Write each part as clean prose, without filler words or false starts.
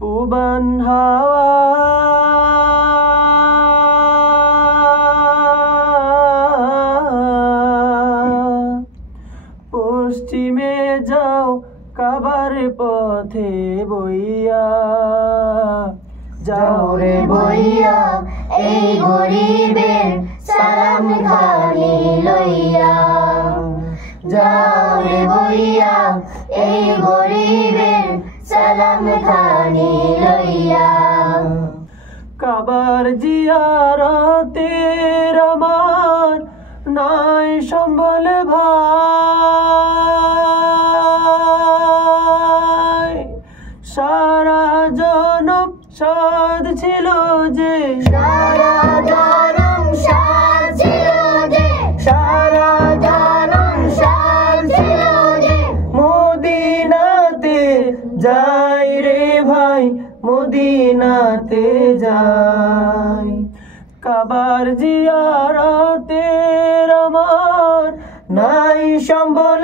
পুবান হাওয়া পশ্চিমে যাও কাবার পথে বইয়া যাও রে বইয়া এই গরিবের সালাম খানি লইয়া যাও রে বইয়া এই গরিবের সালাম খানি লইয়া কাবার জিয়ারতের আমার নাই সম্বল ভাই সারা জনম সাদ ছিল যে সারা জনম সাদ ছিল যে সারা জনম সাদ ছিল যে মদিনাতে যাই রে ভাই মদিনাতে যাই কাবার জিয়ারতের আমার নাই সম্বল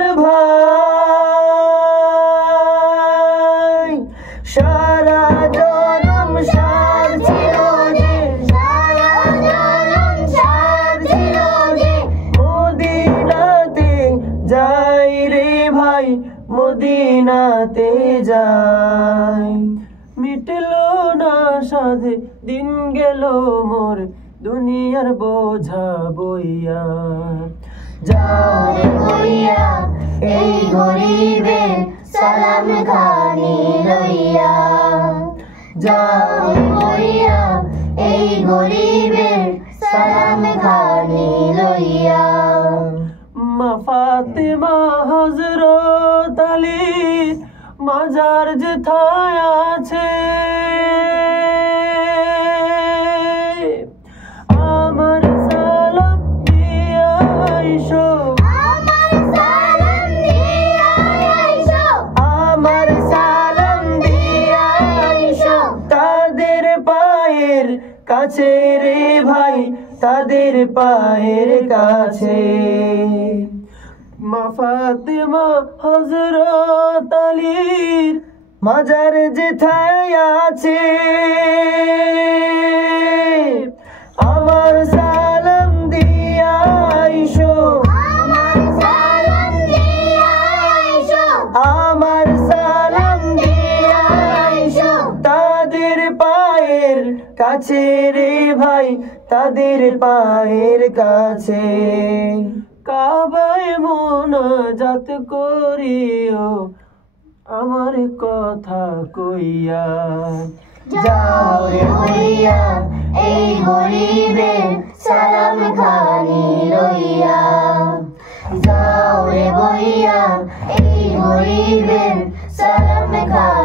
ভাই সারা জনম সাদ ছিল যে সারা জনম সাদ ছিল যে মদিনাতে যাই রে ভাই মদিনাতে যাই মিটলো না সাধে দিন গেল মোর দুনিয়ার বোঝা বইয়া যাও রে বইয়া এই গরিবের সালাম খানি লইয়া যাও রে বইয়া এই গরিবের সালাম খানি লইয়া মা ফাতেমা হযরত আলীর মাজার যেথায় আছে আমার সালাম দিয়া আইসো আমার সালাম দিয়া আইসো আমার সালাম দিয়া আইসো তাদের পায়ের কাছে রে ভাই তাদের পায়ের কাছে মা ফাতেমা হযরত আলীর মাজার যেথায় আছে আমার সালাম দিয়া আইসো আমার সালাম দিয়া আইসো আমার সালাম দিয়া আইসো তাদের পায়ের কাছে রে ভাই তাদের পায়ের কাছে কাবায় মোনাজাত করিও আমার কথা কইয়া যাও রে বইয়া এই গরিবের সালাম খানি লইয়া যাও রে বইয়া এই গরিবের সালাম খানি